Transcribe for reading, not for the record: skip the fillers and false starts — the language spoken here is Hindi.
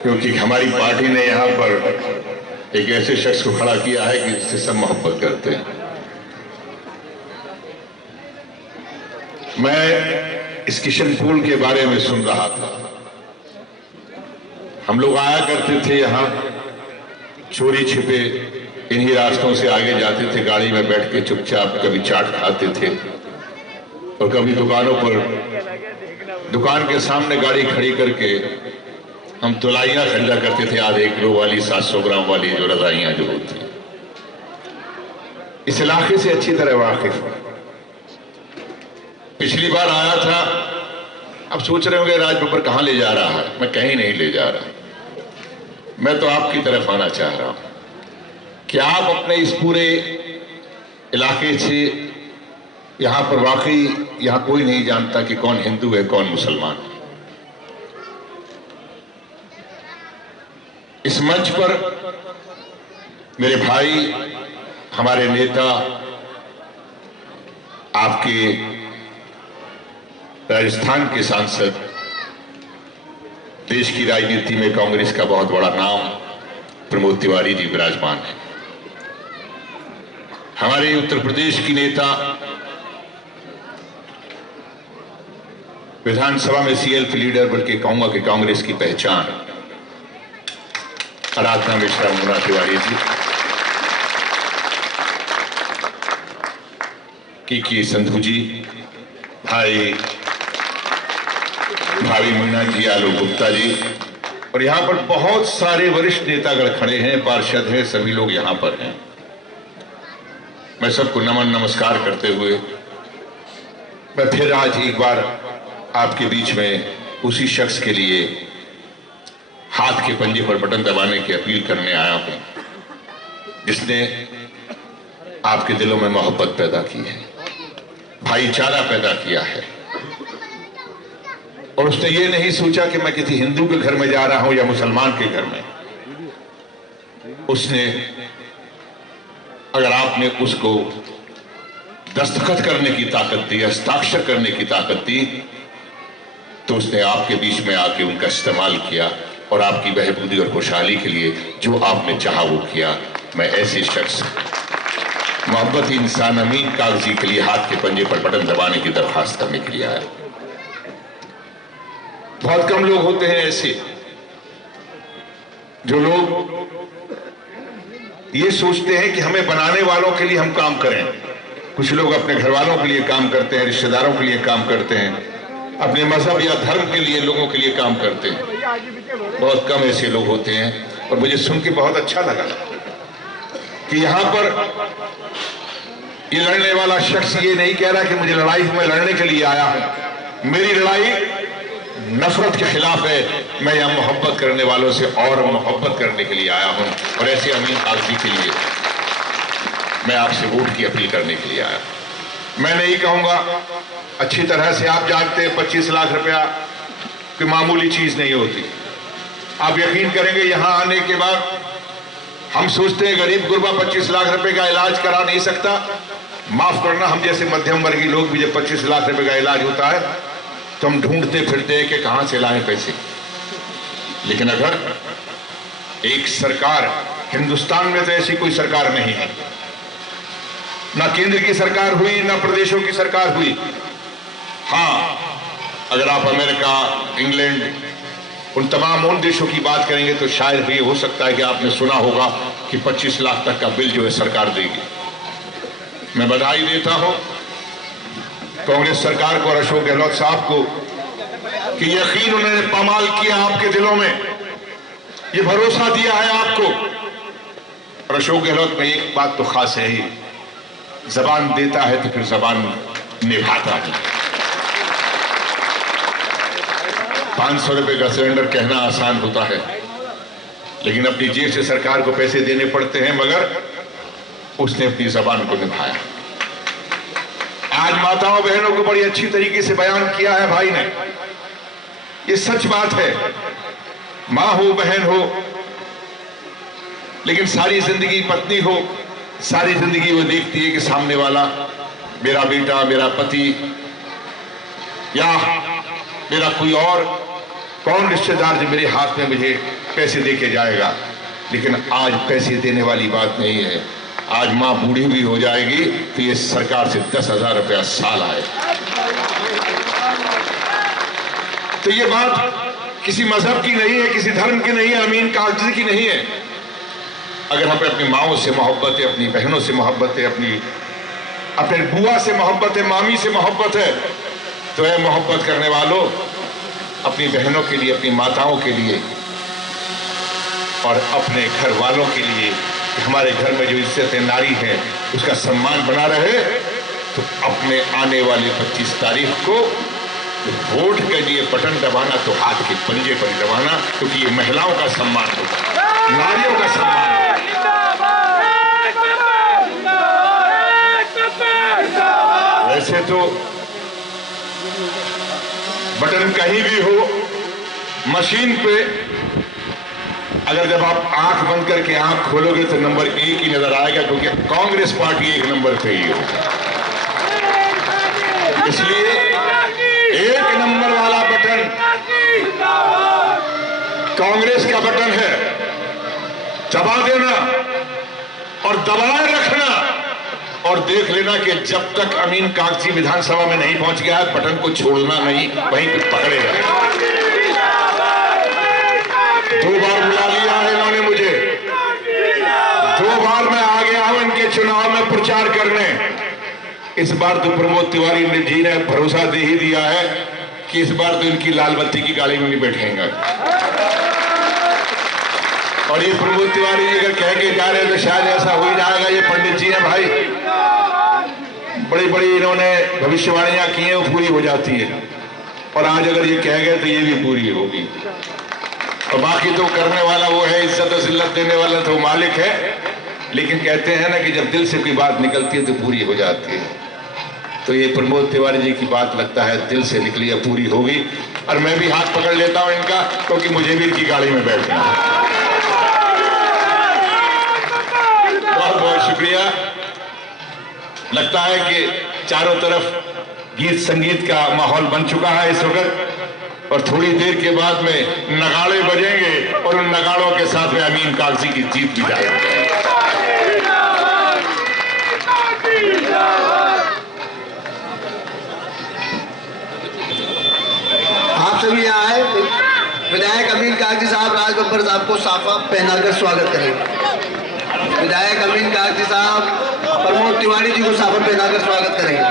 क्योंकि हमारी पार्टी ने यहाँ पर एक ऐसे शख्स को खड़ा किया है कि जिससे सब मोहब्बत करते हैं। मैं इस किशन पुल के बारे में सुन रहा था। हम लोग आया करते थे यहाँ, चोरी छिपे इन्हीं रास्तों से आगे जाते थे, गाड़ी में बैठ के चुपचाप कभी चाट खाते थे और कभी दुकानों पर, दुकान के सामने गाड़ी खड़ी करके हम तुलाइयां खरीदा करते थे, आधे किलो वाली, 700 ग्राम वाली, जो रजाइयां जो होती। इस इलाके से अच्छी तरह वाकिफ हूं। पिछली बार आया था, अब सोच रहे होंगे राज बब्बर कहां ले जा रहा है। मैं कहीं नहीं ले जा रहा, मैं तो आपकी तरफ आना चाह रहा हूं कि आप अपने इस पूरे इलाके से, यहां पर वाकई यहां कोई नहीं जानता कि कौन हिंदू है कौन मुसलमान है। इस मंच पर मेरे भाई, हमारे नेता, आपके राजस्थान के सांसद, देश की राजनीति में कांग्रेस का बहुत बड़ा नाम प्रमोद तिवारी जी विराजमान है। हमारे उत्तर प्रदेश की नेता, विधानसभा में सीएलपी लीडर, बल्कि कहूंगा कि कांग्रेस की पहचान, आराधना मिश्रा मुन्ना तिवारी जी, की संधू जी, भाई भावी मीना जी, आलोक गुप्ता जी, और यहां पर बहुत सारे वरिष्ठ नेतागण खड़े हैं, पार्षद हैं, सभी लोग यहां पर हैं। मैं सबको नमन नमस्कार करते हुए मैं फिर आज एक बार आपके बीच में उसी शख्स के लिए हाथ के पंजे पर बटन दबाने की अपील करने आया हूं जिसने आपके दिलों में मोहब्बत पैदा की है, भाईचारा पैदा किया है, और उसने ये नहीं सोचा कि मैं किसी हिंदू के घर में जा रहा हूं या मुसलमान के घर में। उसने, अगर आपने उसको दस्तखत करने की ताकत दी, हस्ताक्षर करने की ताकत दी, तो उसने आपके बीच में आके उनका इस्तेमाल किया और आपकी बहबूदी और खुशहाली के लिए जो आपने चाहा वो किया। मैं ऐसे शख्स, मोहब्बती इंसान, अमीन कागजी के लिए हाथ के पंजे पर बटन दबाने की दरखास्त करने के लिए आया। बहुत कम लोग होते हैं ऐसे जो लोग ये सोचते हैं कि हमें बनाने वालों के लिए हम काम करें। कुछ लोग अपने घर वालों के लिए काम करते हैं, रिश्तेदारों के लिए काम करते हैं, अपने मजहब या धर्म के लिए, लोगों के लिए काम करते हैं। बहुत कम ऐसे लोग होते हैं। और मुझे सुन के बहुत अच्छा लगा कि यहां पर ये लड़ने वाला शख्स ये नहीं कह रहा कि मुझे लड़ाई में लड़ने के लिए आया हूं। मेरी लड़ाई नफरत के खिलाफ है। मैं यहां मोहब्बत करने वालों से और मोहब्बत करने के लिए आया हूं, और ऐसे अमीन कागजी के लिए मैं आपसे वोट की अपील करने के लिए आया। मैं नहीं कहूंगा, अच्छी तरह से आप जानते हैं 25 लाख रुपया कोई मामूली चीज नहीं होती। आप यकीन करेंगे, यहां आने के बाद हम सोचते हैं गरीब गुरबा 25 लाख रुपए का इलाज करा नहीं सकता। माफ करना, हम जैसे मध्यम वर्गीय लोग भी जब 25 लाख रुपए का इलाज होता है तो हम ढूंढते फिरते हैं कि कहां से लाएं पैसे। लेकिन अगर एक सरकार, हिंदुस्तान में तो ऐसी कोई सरकार नहीं है, ना केंद्र की सरकार हुई, ना प्रदेशों की सरकार हुई। हाँ, अगर आप अमेरिका, इंग्लैंड, उन तमाम उन देशों की बात करेंगे तो शायद ये हो सकता है कि आपने सुना होगा कि 25 लाख तक का बिल जो है सरकार देगी। मैं बधाई देता हूं कांग्रेस सरकार को और अशोक गहलोत साहब को कि यकीन उन्होंने पामाल किया आपके दिलों में, ये भरोसा दिया है आपको। और अशोक गहलोत में एक बात तो खास है ही, जबान देता है तो फिर जबान निभाता है। 500 रुपए का सिलेंडर कहना आसान होता है, लेकिन अपनी जेब से सरकार को पैसे देने पड़ते हैं, मगर उसने अपनी जबान को निभाया। आज माताओं बहनों को बड़ी अच्छी तरीके से बयान किया है भाई ने। ये सच बात है, मां हो, बहन हो, लेकिन सारी जिंदगी पत्नी हो, सारी जिंदगी वो देखती है कि सामने वाला मेरा बेटा, मेरा पति या मेरा कोई और कौन रिश्तेदार जो मेरे हाथ में मुझे पैसे दे के जाएगा। लेकिन आज पैसे देने वाली बात नहीं है। आज माँ बूढ़ी भी हो जाएगी तो ये सरकार से 10,000 रुपया साल आए। तो ये बात किसी मजहब की नहीं है, किसी धर्म की नहीं है, अमीन कागजी की नहीं है। अगर हमें अपनी माओं से मोहब्बत है, अपनी बहनों से मोहब्बत है, अपने बुआ से मोहब्बत है, मामी से मोहब्बत है, तो है मोहब्बत करने वालों अपनी बहनों के लिए, अपनी माताओं के लिए और अपने घर वालों के लिए कि हमारे घर में जो इज्जत नारी है उसका सम्मान बना रहे। तो अपने आने वाले 25 तारीख को वोट के लिए बटन दबाना तो हाथ के पंजे पर दबाना, क्योंकि ये महिलाओं का सम्मान होगा, नारियों का सम्मान। वैसे तो बटन कहीं भी हो, मशीन पे अगर जब आप आंख बंद करके आंख खोलोगे तो नंबर 1 ही नजर आएगा, क्योंकि कांग्रेस पार्टी 1 नंबर पे ही हो। इसलिए 1 नंबर वाला बटन कांग्रेस का बटन है। दबा देना और दबाए रखना और देख लेना कि जब तक अमीन कागजी विधानसभा में नहीं पहुंच गया है बटन को छोड़ना नहीं, वहीं पे पकड़े रहे। 2 बार बुला लिया है इन्होंने मुझे, 2 बार मैं आ गया हूं इनके चुनाव में प्रचार करने। इस बार तो प्रमोद तिवारी जी ने भरोसा दे ही दिया है कि इस बार तो इनकी लाल बत्ती की गाड़ी में नहीं बैठेंगे। और ये प्रमोद तिवारी जी अगर कह के जा रहे हैं तो शायद ऐसा हो ही जाएगा। ये पंडित जी हैं भाई, बड़ी बड़ी इन्होंने भविष्यवाणियां की हैं, वो पूरी हो जाती है। और आज अगर ये कह गए तो ये भी पूरी होगी। और बाकी तो करने वाला वो है, इज्जत और जिल्लत देने वाला तो मालिक है। लेकिन कहते हैं ना कि जब दिल से कोई बात निकलती है तो पूरी हो जाती है। तो ये प्रमोद तिवारी जी की बात लगता है दिल से निकली है, पूरी होगी। और मैं भी हाथ पकड़ लेता हूं इनका, क्योंकि मुझे भी इनकी गाड़ी में बैठना है। बहुत बहुत शुक्रिया। लगता है कि चारों तरफ गीत संगीत का माहौल बन चुका है इस वक्त, और थोड़ी देर के बाद में नगाड़े बजेंगे और उन नगाड़ों के साथ में अमीन कागजी की जीत भी जाएगी। आप सभी यहाँ आए, विधायक अमीन कागजी साहब राज बब्बर साहब को साफा पहनाकर स्वागत करेंगे। विधायक अमीन कागजी साहब प्रमोद तिवारी जी को साफा पहनाकर स्वागत करेंगे।